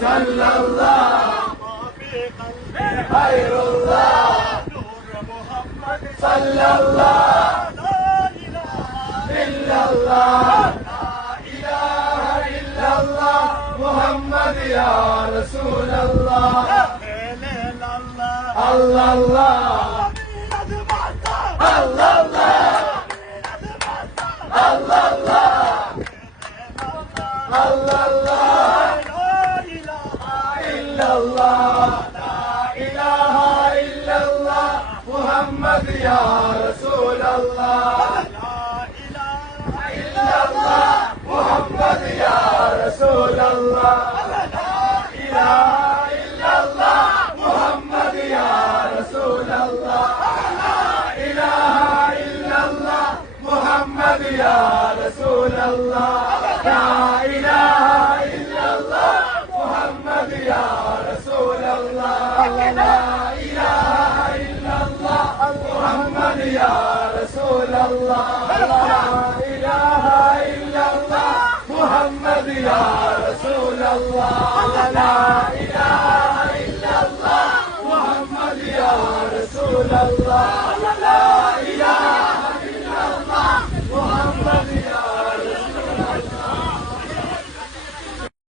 sallallahu fi qalbi hayrullah nur Muhammad sallallahu la ilaha illallah la ilaha illallah Muhammad ya Resulallah Allah Allah Allah Allah Allah Allah illallah la ilaha illallah Muhammad ya Resulallah la ilaha illallah Muhammad ya Resulallah la ilaha illallah Muhammad ya Resulallah la ilaha illallah Muhammad ya Resulallah la ilaha illallah Muhammad ya Resulallah la ilaha illallah Muhammad ya Resulallah la ilaha illallah Muhammad ya Resulallah la ilaha illallah Muhammad ya Resulallah